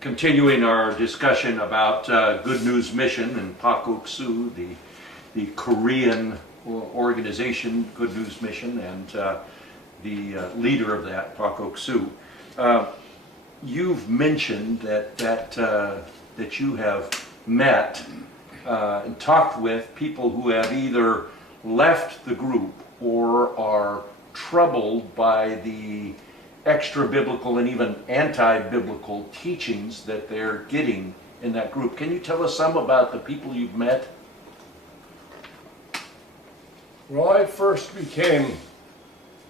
continuing our discussion about Good News Mission and Pakoksu, the Korean organization, Good News Mission, and the leader of that, Pakoksu. You've mentioned that you have met and talked with people who have either left the group or are troubled by the extra-biblical and even anti-biblical teachings that they're getting in that group. Can you tell us some about the people you've met? Well, I first became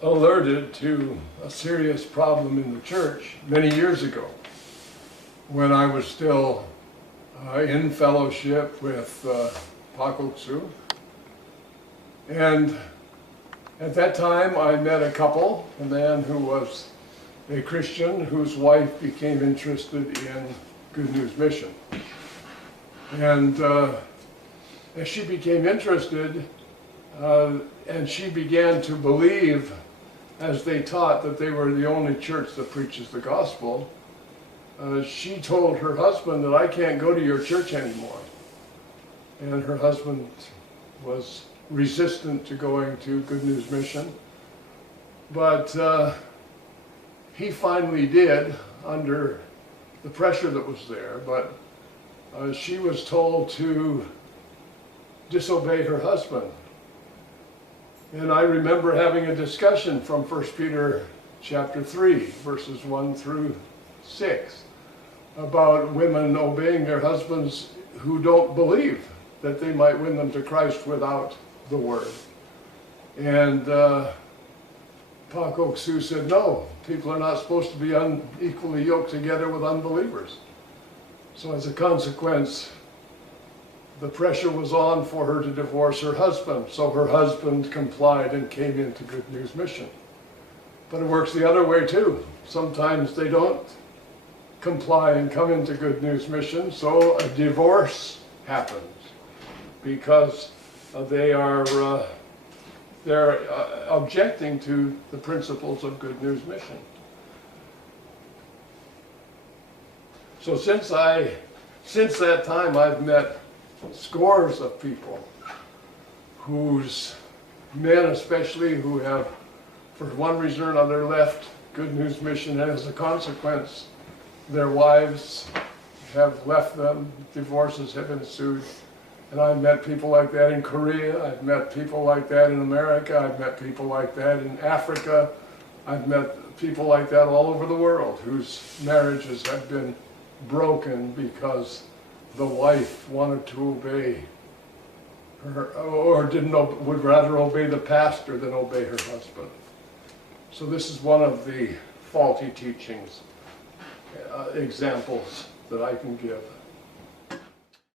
alerted to a serious problem in the church many years ago when I was still in fellowship with Pakoksu. And at that time I met a couple, a man who was a Christian whose wife became interested in Good News Mission. And as she became interested, and she began to believe, as they taught, that they were the only church that preaches the gospel, she told her husband that I can't go to your church anymore. And her husband was resistant to going to Good News Mission. But he finally did, under the pressure that was there. But she was told to disobey her husband. And I remember having a discussion from 1 Peter chapter 3, verses 1 through 6, about women obeying their husbands who don't believe, that they might win them to Christ without the word. And Pakoksu said, no, people are not supposed to be unequally yoked together with unbelievers. So as a consequence, the pressure was on for her to divorce her husband. So her husband complied and came into Good News Mission. But it works the other way too. Sometimes they don't comply and come into Good News Mission, so a divorce happens because they're objecting to the principles of Good News Mission. So since that time, I've met scores of people whose men especially who have, for one reason or another, left Good News Mission, and as a consequence their wives have left them, divorces have ensued. And I've met people like that in Korea, I've met people like that in America, I've met people like that in Africa, I've met people like that all over the world whose marriages have been broken because the wife wanted to obey her, or would rather obey the pastor than obey her husband. So this is one of the faulty teachings, examples that I can give.